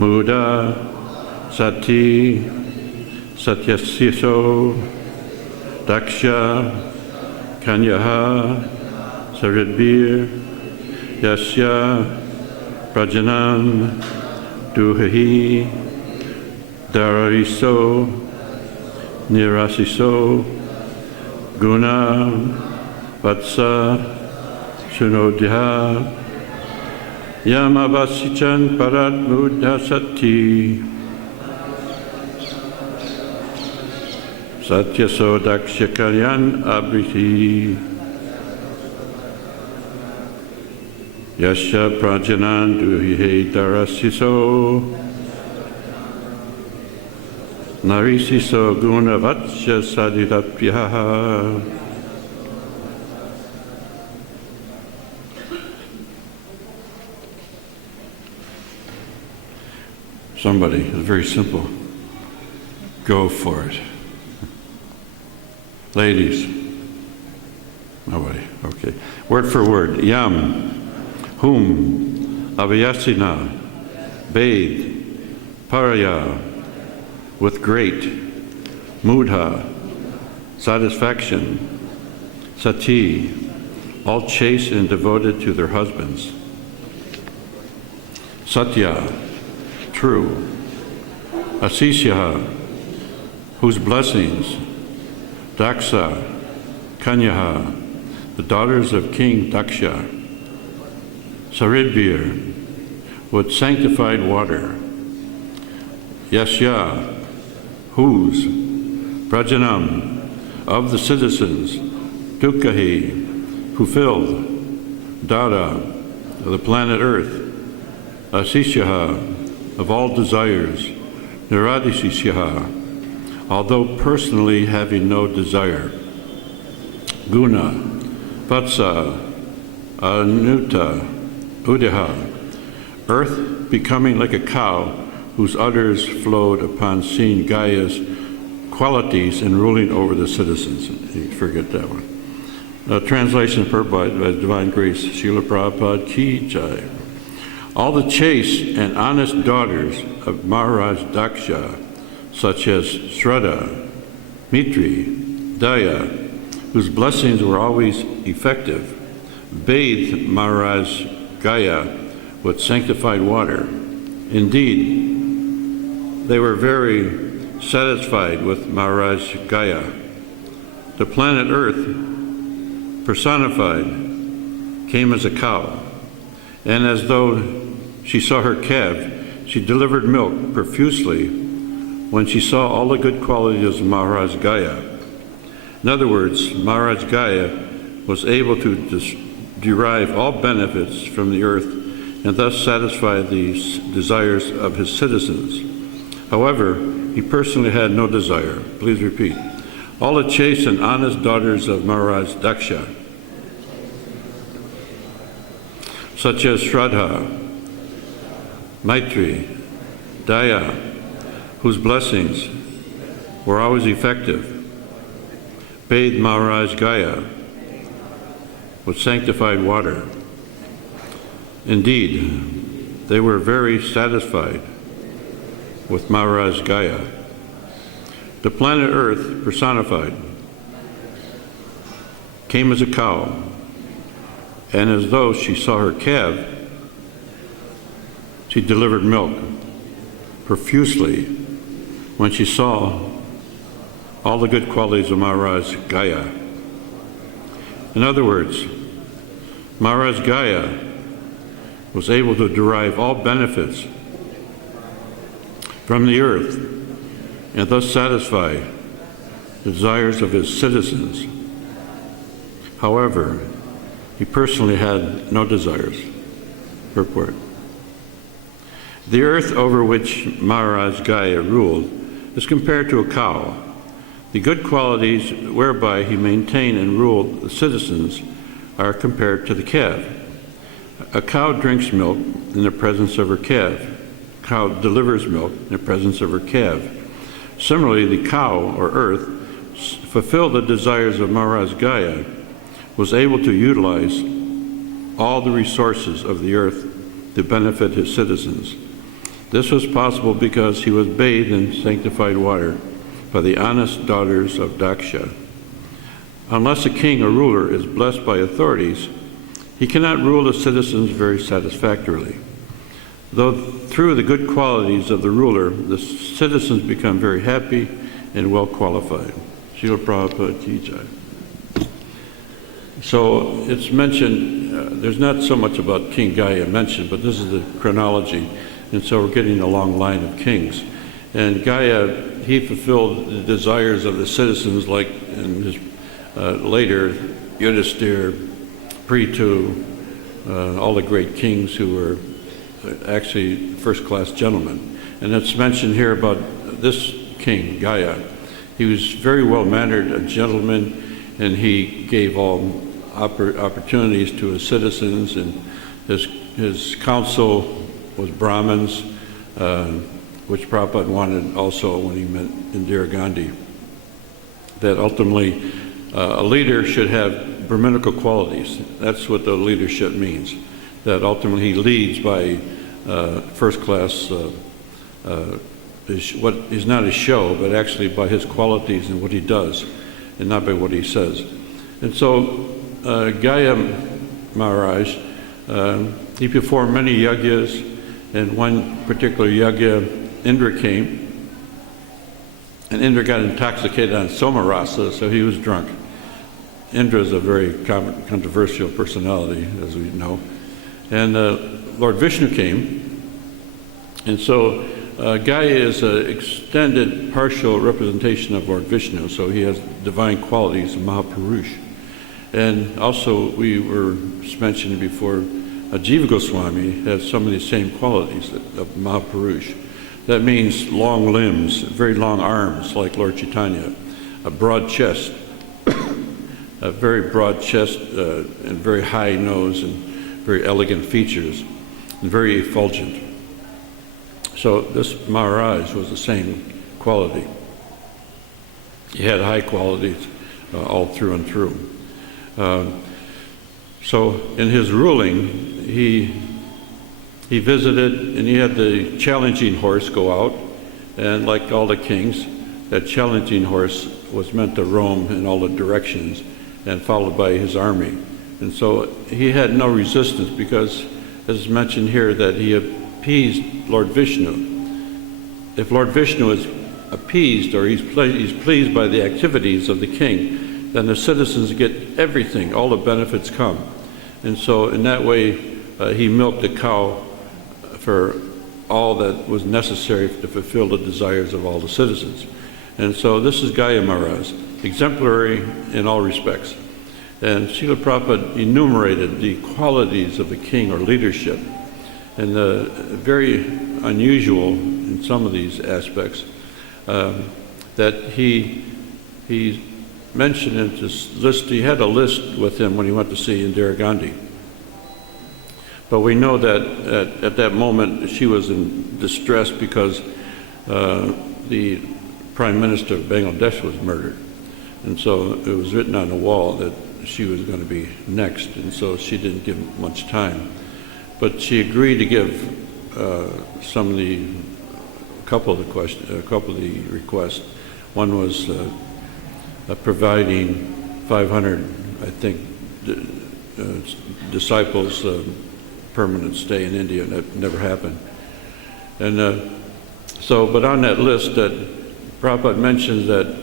Muda, Sati, Satyasiso, Daksha, Kanyaha, Saridbir, Yasya, Prajanam, Duhahi, Darariso, Nirasiso, Guna, Vatsa, Sunodhya, Yamavasichan Parat Mudhasati, Satyaso Daksha Kalyan Abriti, Yasya Prajanan Duhihe Darasiso, Narisiso Guna Vatsya Sadidapyaha. Somebody, it's very simple. Go for it. Ladies. Nobody, okay. Word for word. Yam, whom, avayasina, bathe, paraya, with great, mudha, satisfaction, sati, all chaste and devoted to their husbands. Satya, true. Asisyaha, whose blessings. Daksa, Kanyaha, the daughters of King Daksha. Saridbir, with sanctified water. Yasya, whose. Prajanam, of the citizens. Dukkahi, who filled. Dada, of the planet Earth. Asisyaha, of all desires, Niradisisyaha, although personally having no desire. Guna, Vatsa, Anuta, Udiha, earth becoming like a cow whose udders flowed upon seeing Gaia's qualities and ruling over the citizens. You forget that one. Translation purport by Divine Grace, Srila Prabhupada Ki Jai. All the chaste and honest daughters of Maharaj Daksha, such as Shraddha, Mitri, Daya, whose blessings were always effective, bathed Maharaj Gaya with sanctified water. Indeed, they were very satisfied with Maharaj Gaya. The planet Earth, personified, came as a cow, and as though she saw her calf, she delivered milk profusely when she saw all the good qualities of Maharaj Gaya. In other words, Maharaj Gaya was able to derive all benefits from the earth and thus satisfy the desires of his citizens. However, he personally had no desire. Please repeat. All the chaste and honest daughters of Maharaj Daksha, such as Shraddha, Maitri, Daya, whose blessings were always effective, bathed Maharaj Gaya with sanctified water. Indeed, they were very satisfied with Maharaj Gaya. The planet Earth, personified, came as a cow, and as though she saw her calf, she delivered milk profusely when she saw all the good qualities of Maharaj Gaya. In other words, Maharaj Gaya was able to derive all benefits from the earth and thus satisfy the desires of his citizens. However, he personally had no desires. Purport. The earth over which Maharaj Gaya ruled is compared to a cow. The good qualities whereby he maintained and ruled the citizens are compared to the calf. A cow drinks milk in the presence of her calf. A cow delivers milk in the presence of her calf. Similarly, the cow, or earth, fulfilled the desires of Maharaj Gaya, was able to utilize all the resources of the earth to benefit his citizens. This was possible because he was bathed in sanctified water by the honest daughters of Daksha. Unless a king or ruler is blessed by authorities, he cannot rule the citizens very satisfactorily. Though through the good qualities of the ruler, the citizens become very happy and well qualified. Srila Prabhupada Ki Jai. So it's mentioned, there's not so much about King Gaya mentioned, but this is the chronology. And so we're getting a long line of kings. And Gaya, he fulfilled the desires of the citizens, like in his later Yudhisthira, Prithu, all the great kings who were actually first-class gentlemen. And it's mentioned here about this king, Gaya. He was very well-mannered, a gentleman, and he gave all opportunities to his citizens, and his council was Brahmins, which Prabhupada wanted also when he met Indira Gandhi, that ultimately a leader should have Brahminical qualities. That's what the leadership means, that ultimately he leads by first class, what is not his show, but actually by his qualities and what he does, and not by what he says. And so Gaya Maharaj, he performed many yagyas, and one particular yagya, Indra came, and Indra got intoxicated on somarasa, so he was drunk. Indra is a very controversial personality, as we know. And Lord Vishnu came, and so Gaya is an extended partial representation of Lord Vishnu, so he has divine qualities of Mahapurush. And also, we were mentioning before, Jiva Goswami has some of the same qualities of Mahapurush. That means long limbs, very long arms, like Lord Chaitanya, a broad chest, a very broad chest, and very high nose, and very elegant features, and very effulgent. So this Maharaj was the same quality. He had high qualities all through and through. So in his ruling, he visited, and he had the challenging horse go out, and like all the kings, that challenging horse was meant to roam in all the directions and followed by his army. And so he had no resistance because, as mentioned here, that he appeased Lord Vishnu. If Lord Vishnu is appeased, or he's pleased by the activities of the king, then the citizens get everything, all the benefits come. And so in that way, he milked the cow for all that was necessary to fulfill the desires of all the citizens. And so this is Gaya Maharaj, exemplary in all respects. And Srila Prabhupada enumerated the qualities of the king or leadership, and very unusual in some of these aspects, that he mentioned in this list. He had a list with him when he went to see Indira Gandhi. But we know that at that moment she was in distress because the Prime Minister of Bangladesh was murdered. And so it was written on the wall that she was going to be next, and so she didn't give much time. But she agreed to give a couple of the requests. One was providing 500, I think, disciples permanent stay in India, and that never happened. And but on that list, that Prabhupada mentions that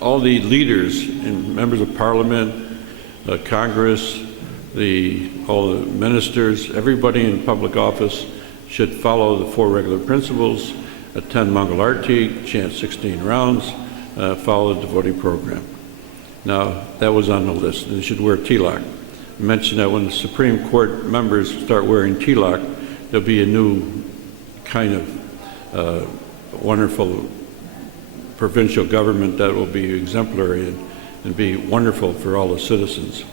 all the leaders and members of Parliament, Congress, all the ministers, everybody in public office should follow the 4 regular principles, attend Mangal Arati, chant 16 rounds, follow the devotee program. Now, that was on the list. They should wear tilak. I mentioned that when the Supreme Court members start wearing tilak, there'll be a new kind of wonderful provincial government that will be exemplary and be wonderful for all the citizens.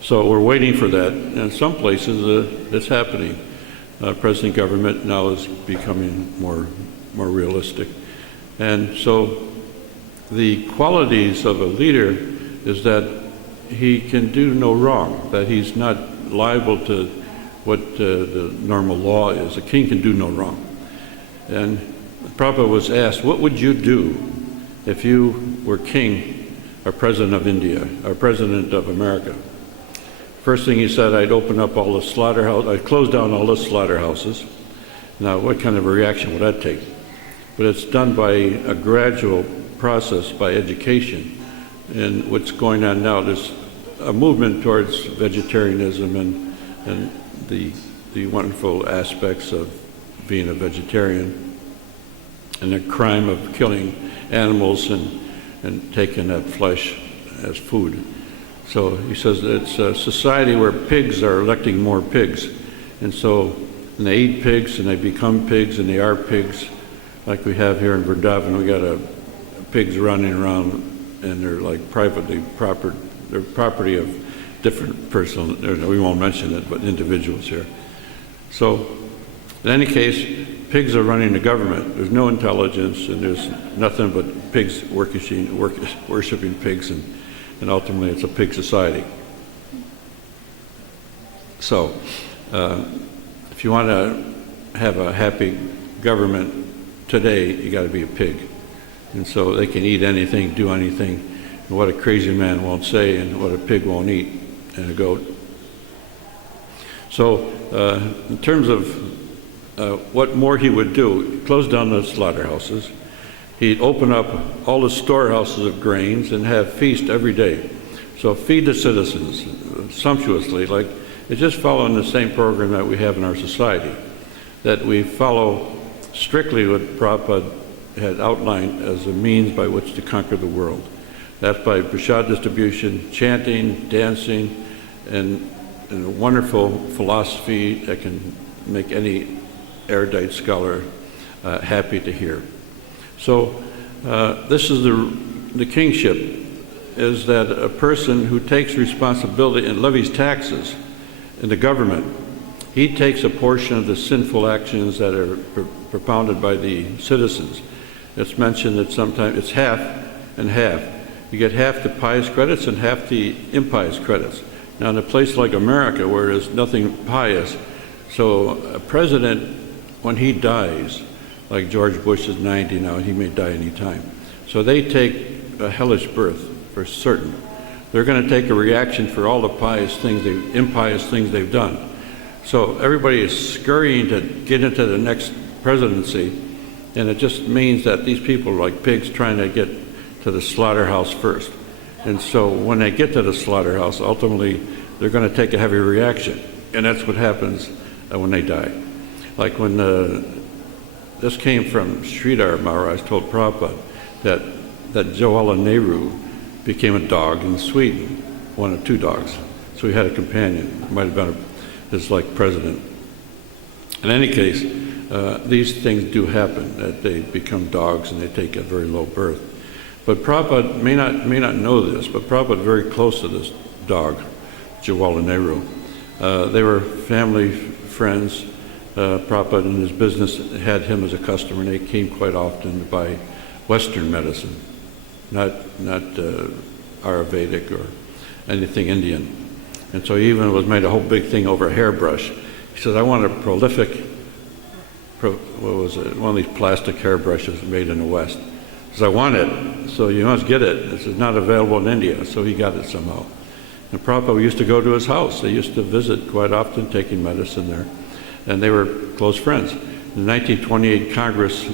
So we're waiting for that. And in some places, it's happening. Present government now is becoming more realistic. And so the qualities of a leader is that he can do no wrong, that he's not liable to what the normal law is. A king can do no wrong. And Prabhupada was asked, what would you do if you were king or president of India or president of America? First thing he said, I'd open up all the slaughterhouses, I'd close down all the slaughterhouses. Now, what kind of a reaction would that take? But it's done by a gradual process, by education. And what's going on now, there's a movement towards vegetarianism and the wonderful aspects of being a vegetarian and the crime of killing animals and taking that flesh as food. So he says it's a society where pigs are electing more pigs. And and they eat pigs and they become pigs and they are pigs. Like we have here in Vrindavan, we got pigs running around and they're like they're property of different persons. We won't mention it, but individuals here. So in any case, pigs are running the government. There's no intelligence and there's nothing but pigs worshiping pigs, and ultimately it's a pig society. So if you want to have a happy government today, you got to be a pig. And so they can eat anything, do anything, and what a crazy man won't say and what a pig won't eat, and a goat. So in terms of what more he would do, close down the slaughterhouses. He'd open up all the storehouses of grains and have feast every day. So feed the citizens sumptuously, like it's just following the same program that we have in our society, that we follow strictly what Prabhupada had outlined as a means by which to conquer the world. That's by prasad distribution, chanting, dancing, and a wonderful philosophy that can make any erudite scholar happy to hear. So this is the kingship, is that a person who takes responsibility and levies taxes in the government, he takes a portion of the sinful actions that are propounded by the citizens. It's mentioned that sometimes it's half and half. You get half the pious credits and half the impious credits. Now in a place like America where there's nothing pious, so a president, when he dies, like George Bush is 90 now, he may die any time. So they take a hellish birth for certain. They're going to take a reaction for all the impious things they've done. So everybody is scurrying to get into the next presidency, and it just means that these people are like pigs trying to get to the slaughterhouse first. And so when they get to the slaughterhouse, ultimately they're going to take a heavy reaction, and that's what happens when they die. Like when this came from Sridhar Maharaj told Prabhupada that Jawaharlal Nehru became a dog in Sweden, one of two dogs. So he had a companion, might have been his like president. In any case, these things do happen, that they become dogs and they take a very low birth. But Prabhupada may not know this, but Prabhupada very close to this dog, Jawaharlal Nehru. They were family friends. Prabhupada in his business had him as a customer, and they came quite often to buy Western medicine, not Ayurvedic or anything Indian. And so he even was made a whole big thing over a hairbrush. He said, I want a prolific, one of these plastic hairbrushes made in the West. He said, I want it, so you must get it. This is not available in India, so he got it somehow. And Prabhupada used to go to his house. They used to visit quite often, taking medicine there. And they were close friends. In the 1928 Congress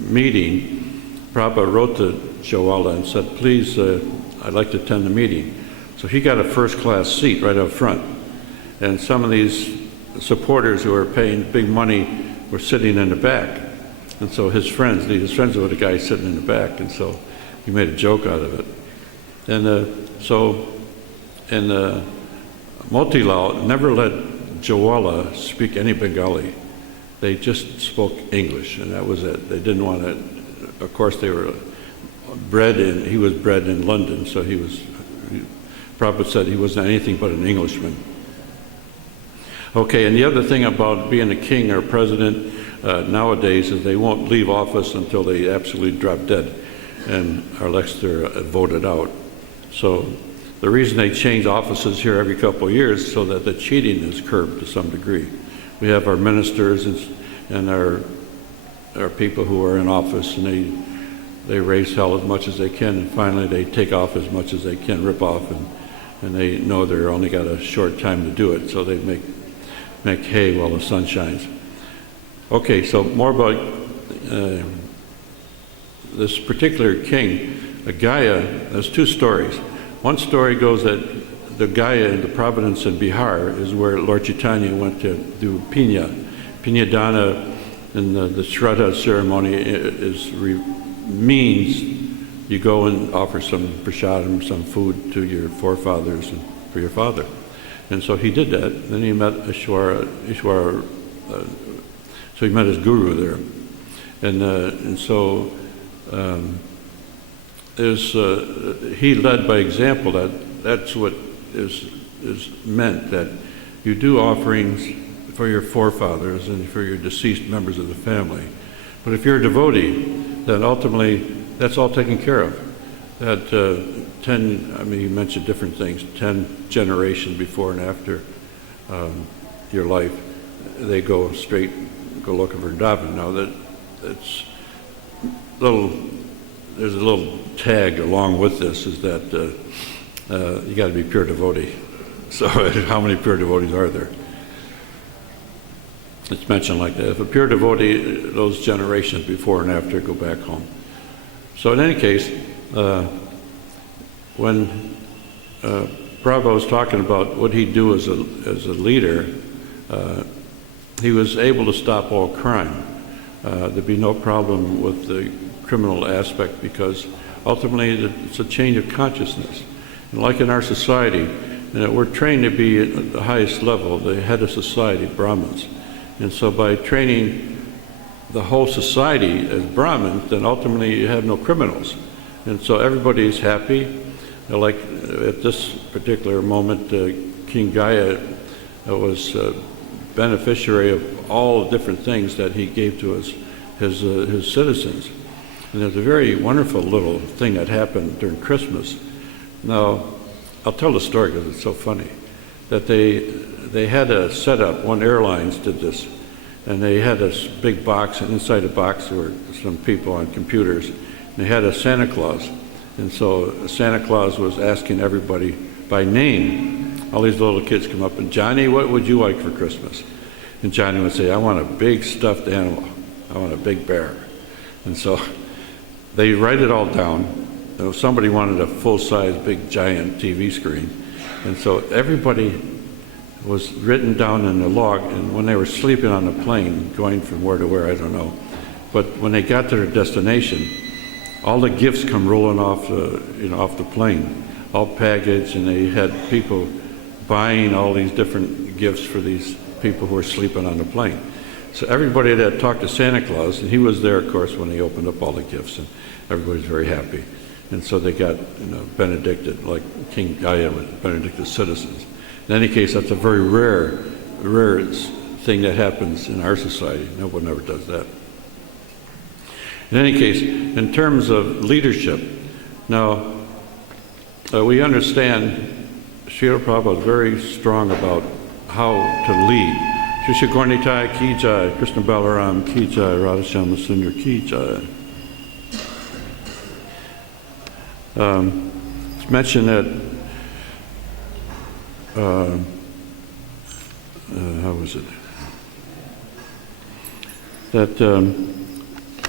meeting, Prabhupada wrote to Jawaharlal and said, please, I'd like to attend the meeting. So he got a first-class seat right up front. And some of these supporters who were paying big money were sitting in the back. And so his friends were the guy sitting in the back, and so he made a joke out of it. And Motilal never let Jawaharlal speak any Bengali. They just spoke English, and that was it. They didn't want to, of course he was bred in London, so Prabhupada said he wasn't anything but an Englishman. Okay, and the other thing about being a king or president nowadays is they won't leave office until they absolutely drop dead and are voted out. So the reason they change offices here every couple of years is so that the cheating is curbed to some degree. We have our ministers and our people who are in office, and they raise hell as much as they can, and finally they take off as much as they can, rip off, and they know they're only got a short time to do it, so they make hay while the sun shines. Okay, so more about this particular king, Gaya. There's two stories. One story goes that the Gaya in the province in Bihar is where Lord Chaitanya went to do Pinya Dana, and the Shraddha ceremony means you go and offer some prasadam, some food to your forefathers and for your father. And so he did that. Then he met Ishwara, so he met his guru there. And so he led by example. That's what is meant, that you do offerings for your forefathers and for your deceased members of the family. But if you're a devotee, then ultimately that's all taken care of. That you mentioned different things, 10 generations before and after your life, they go straight, go look at Vrindavan. Now that's there's a little tag along with this, is that you got to be pure devotee. So how many pure devotees are there? It's mentioned like that. If a pure devotee, those generations before and after go back home. So in any case, when Prabhupada was talking about what he'd do as a leader, he was able to stop all crime. There'd be no problem with the criminal aspect, because ultimately it's a change of consciousness. And like in our society, we're trained to be at the highest level, the head of society, Brahmins. And so by training the whole society as Brahmins, then ultimately you have no criminals. And so everybody is happy. Like at this particular moment, King Gaya was beneficiary of all the different things that he gave to his citizens. And there's a very wonderful little thing that happened during Christmas. Now, I'll tell the story because it's so funny, that they had a setup, one airlines did this, and they had this big box, and inside the box there were some people on computers, and they had a Santa Claus. And so Santa Claus was asking everybody by name. All these little kids come up, and Johnny, what would you like for Christmas? And Johnny would say, I want a big stuffed animal. I want a big bear. And so they write it all down. Somebody wanted a full-size, big, giant TV screen. And so everybody was written down in the log, and when they were sleeping on the plane, going from where to where, I don't know. But when they got to their destination, all the gifts come rolling off the plane, all packaged, and they had people buying all these different gifts for these people who were sleeping on the plane. So everybody that talked to Santa Claus, and he was there, of course, when he opened up all the gifts, and everybody's very happy. And so they got, benedicted, like King Gaya would benedict his citizens. In any case, that's a very rare thing that happens in our society. No one ever does that. In any case, in terms of leadership, now we understand Srila Prabhupada is very strong about how to lead. Shri Gaurnitai ki jai, Krishna Balaram ki jai, Radhashama Sundar ki jai. It's mentioned that, how was it? That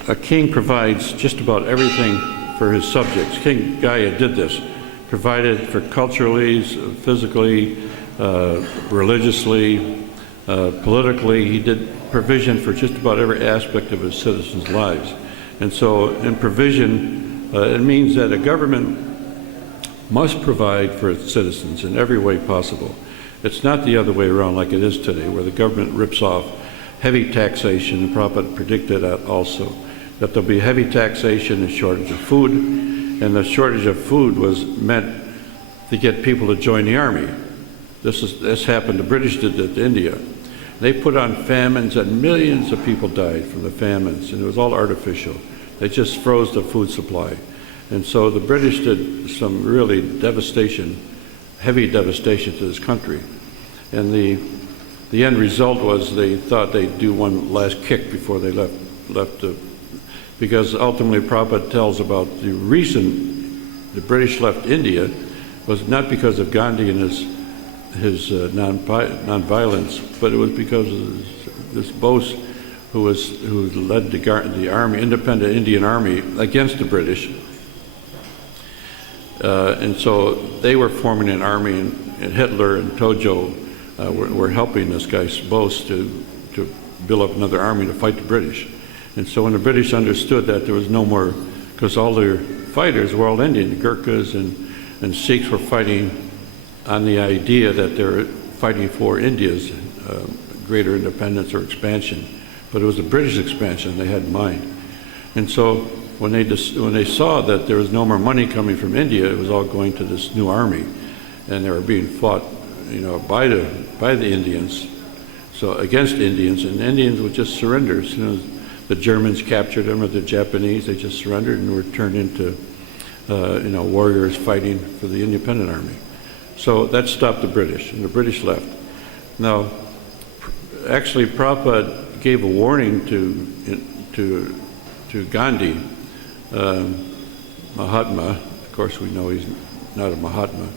a king provides just about everything for his subjects. King Gaya did this, provided for culturally, physically, religiously, politically. He did provision for just about every aspect of his citizens' lives. And so in provision, it means that a government must provide for its citizens in every way possible. It's not the other way around like it is today, where the government rips off heavy taxation. And Prabhupada predicted that also, that there'll be heavy taxation and shortage of food, and the shortage of food was meant to get people to join the army. This happened, the British did it to India. They put on famines, and millions of people died from the famines, and it was all artificial. They just froze the food supply. And so the British did some really devastation heavy devastation to this country. And the end result was they thought they'd do one last kick before they left because ultimately Prabhupada tells about the reason the British left India was not because of Gandhi and his non-violence, but it was because of this Bose who led the army, independent Indian army, against the British. And so they were forming an army, and Hitler and Tojo were helping this guy Bose to build up another army to fight the British. And so when the British understood that there was no more, because all their fighters were all Indian, the Gurkhas and Sikhs were fighting on the idea that they were fighting for India's greater independence or expansion. But it was the British expansion they had in mind. And so when they saw that there was no more money coming from India, it was all going to this new army, and they were being fought, by the Indians, so against Indians, and Indians would just surrender. As soon as the Germans captured them or the Japanese, they just surrendered and were turned into, warriors fighting for the independent army. So that stopped the British, and the British left. Now, actually, Prabhupada gave a warning to Gandhi, Mahatma. Of course, we know he's not a Mahatma.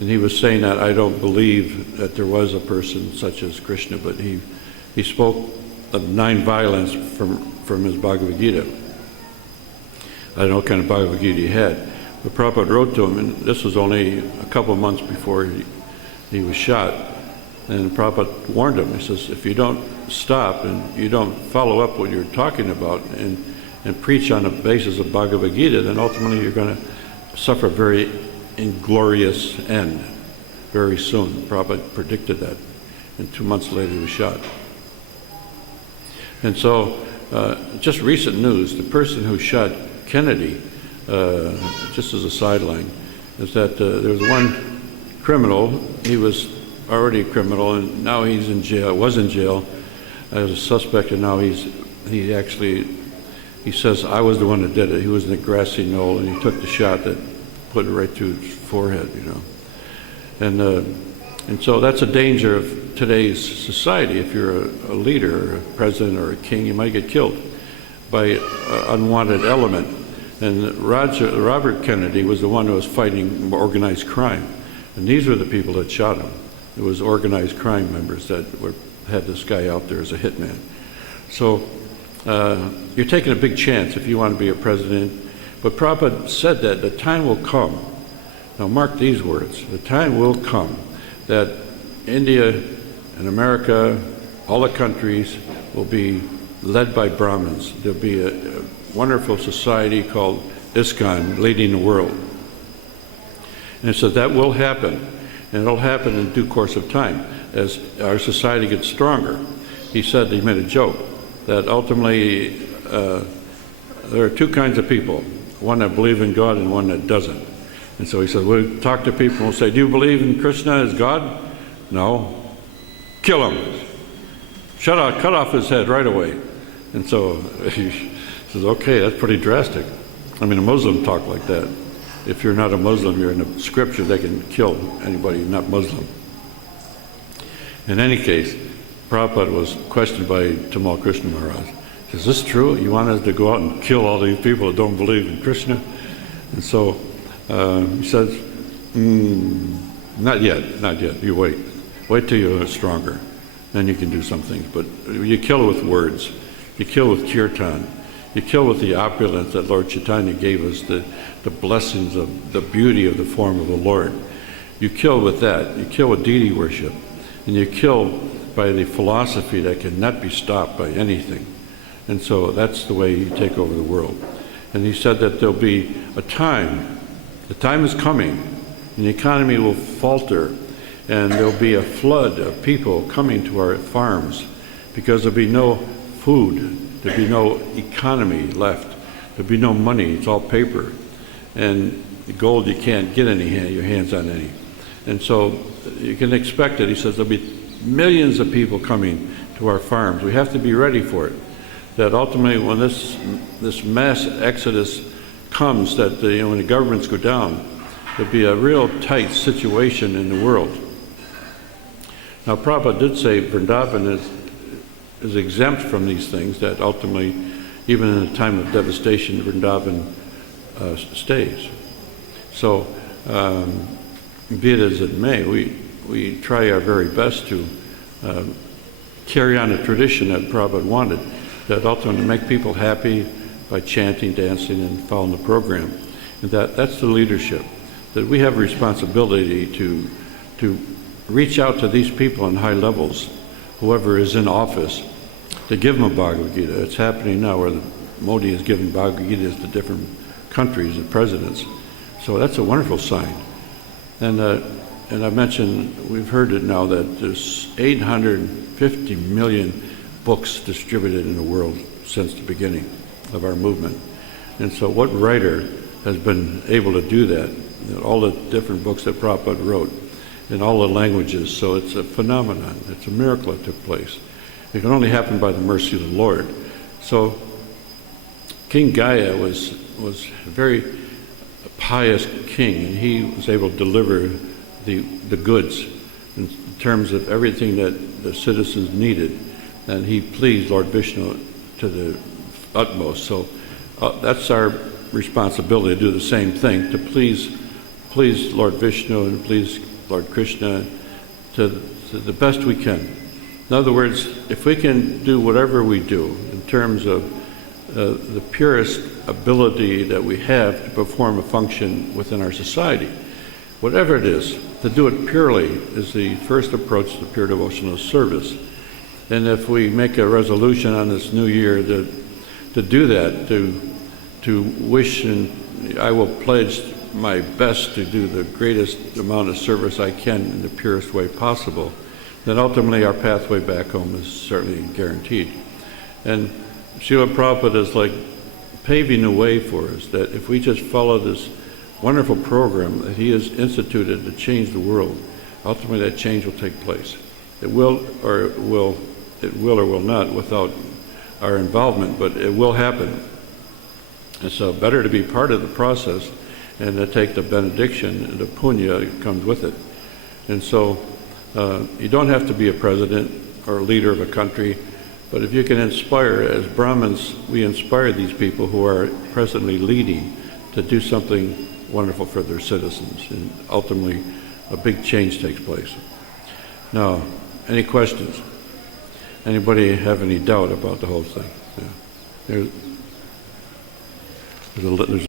And he was saying that I don't believe that there was a person such as Krishna, but he spoke of non-violence from his Bhagavad Gita. I don't know what kind of Bhagavad Gita he had. But Prabhupada wrote to him, and this was only a couple of months before he was shot. And Prabhupada warned him. He says, if you don't stop and you don't follow up what you're talking about and preach on the basis of Bhagavad Gita, then ultimately you're going to suffer a very inglorious end very soon. Prabhupada predicted that. And 2 months later he was shot. And so, just recent news, the person who shot Kennedy, just as a sideline, is that there was one criminal. He was already a criminal, and now he's in jail, was in jail as a suspect, and now he says, I was the one that did it. He was in the grassy knoll, and he took the shot that put it right through his forehead, And so that's a danger of today's society. If you're a leader, or a president, or a king, you might get killed by an unwanted element. And Robert Kennedy was the one who was fighting organized crime. And these were the people that shot him. It was organized crime members that had this guy out there as a hitman. So you're taking a big chance if you want to be a president. But Prabhupada said that the time will come. Now mark these words. The time will come that India and America, all the countries, will be led by Brahmins. There'll be a wonderful society called ISKCON leading the world. And so that will happen. And it'll happen in due course of time as our society gets stronger. He said, he made a joke, that ultimately there are two kinds of people, one that believes in God and one that doesn't. And so he said, we'll talk to people and we'll say, do you believe in Krishna as God? No. Kill him. Cut off his head right away. And so he says, okay, that's pretty drastic. I mean, a Muslim talk like that. If you're not a Muslim, you're in the scripture, they can kill anybody not Muslim. In any case, Prabhupada was questioned by Tamal Krishna Maharaj. He says, is this true? You want us to go out and kill all these people that don't believe in Krishna? And so he says, not yet, you wait. Wait till you're stronger. Then you can do some things. But you kill with words. You kill with kirtan. You kill with the opulence that Lord Chaitanya gave us, the blessings of the beauty of the form of the Lord. You kill with that. You kill with deity worship. And you kill by the philosophy that cannot be stopped by anything. And so that's the way you take over the world. And he said that there'll be a time, the time is coming, and the economy will falter, and there'll be a flood of people coming to our farms because there'll be no food. There'll be no economy left. There'll be no money. It's all paper. And the gold, you can't get your hands on any. And so you can expect it. He says there'll be millions of people coming to our farms. We have to be ready for it. That ultimately when this mass exodus comes, that when the governments go down, there'd be a real tight situation in the world. Now, Prabhupada did say Vrindavan is exempt from these things, that ultimately, even in a time of devastation, Vrindavan stays. So, be it as it may, we try our very best to carry on a tradition that Prabhupada wanted, that ultimately make people happy by chanting, dancing, and following the program. And that's the leadership, that we have a responsibility to reach out to these people on high levels, whoever is in office, to give them a Bhagavad Gita. It's happening now where Modi is giving Bhagavad Gitas to different countries and presidents. So that's a wonderful sign. And I mentioned, we've heard it now, that there's 850 million books distributed in the world since the beginning of our movement. And so what writer has been able to do that? All the different books that Prabhupada wrote in all the languages. So it's a phenomenon. It's a miracle that took place. It can only happen by the mercy of the Lord. So King Gaya was a very pious king, and he was able to deliver the goods in terms of everything that the citizens needed, and he pleased Lord Vishnu to the utmost. So that's our responsibility, to do the same thing, to please Lord Vishnu and please Lord Krishna to the best we can. In other words, if we can do whatever we do in terms of the purest ability that we have to perform a function within our society, whatever it is, to do it purely is the first approach to pure devotional service. And if we make a resolution on this new year to do that, to wish, and I will pledge my best to do the greatest amount of service I can in the purest way possible, then ultimately our pathway back home is certainly guaranteed. And Srila Prabhupada is like paving the way for us, that if we just follow this wonderful program that he has instituted to change the world, ultimately that change will take place. It will or will not without our involvement, but it will happen. And so better to be part of the process and to take the benediction and the punya that comes with it. And so you don't have to be a president or a leader of a country, but if you can inspire, as Brahmins, we inspire these people who are presently leading to do something wonderful for their citizens, and ultimately a big change takes place. Now, any questions? Anybody have any doubt about the whole thing? Yeah. There's